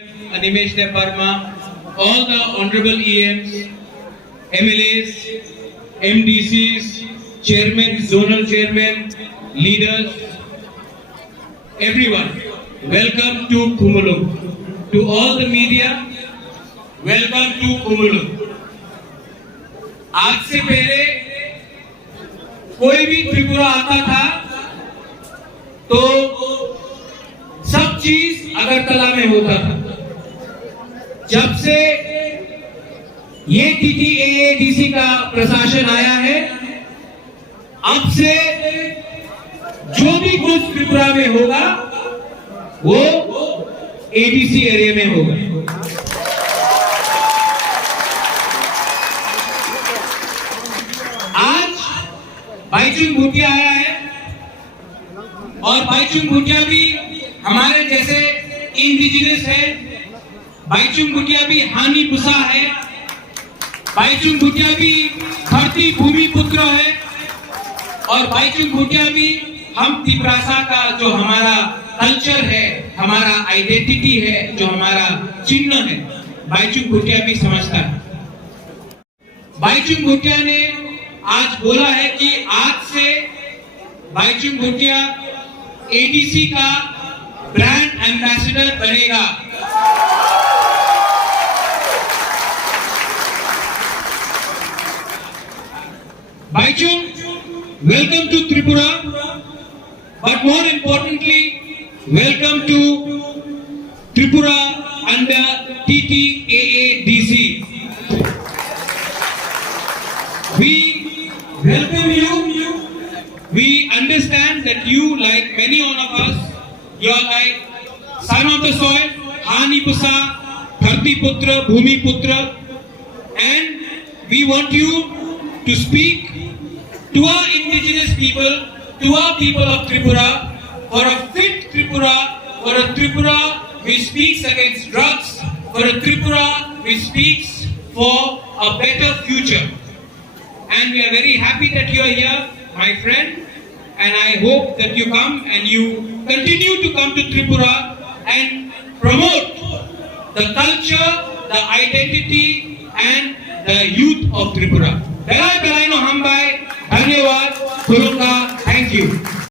Animesh Parma, all the honorable EMs, MLAs, MDCs, chairmen, zonal chairmen, leaders, everyone, welcome to Kumulum. To all the media, welcome to Kumulum. आज से पहले कोई भी त्रिपुरा आता था तो सब चीज अगरतला में होता था। जब से ये TTAADC का प्रशासन आया है, अब से जो भी कुछ त्रिपुरा में होगा वो ADC एरिया में होगा। आज बाईचुंग भूटिया आया है और बाईचुंग भूटिया भी हमारे जैसे इंडिजिनस है। बाईचुंग भूटिया भी हानी पुसा है। बाईचुंग भूटिया भी धरती भूमि पुत्र है और बाईचुंग भूटिया भी हम तिप्रासा का जो हमारा कल्चर है, हमारा आइडेंटिटी है, जो हमारा चिन्ह है, बाईचुंग भूटिया भी समझता है। बाईचुंग भूटिया ने आज बोला है कि आज से बाईचुंग भूटिया ADC का ब्रांड एम्बेसडर बनेगा। Baichung, welcome to Tripura, but more importantly, welcome to Tripura under TTAADC. We welcome you. We understand that you, like many of us, you are like son of the soil, Hani Pusa, Dharti Putra, Bhumi Putra, and we want you to speak to our indigenous people, to our people of Tripura, for a fit Tripura, for a Tripura which speaks against drugs, for a Tripura which speaks for a better future. And we are very happy that you are here, my friend, and I hope that you come and you continue to come to Tripura and promote the culture, the identity and the youth of Tripura. Belai Belai no Hambai, Dhanyawad, Kurunga, thank you.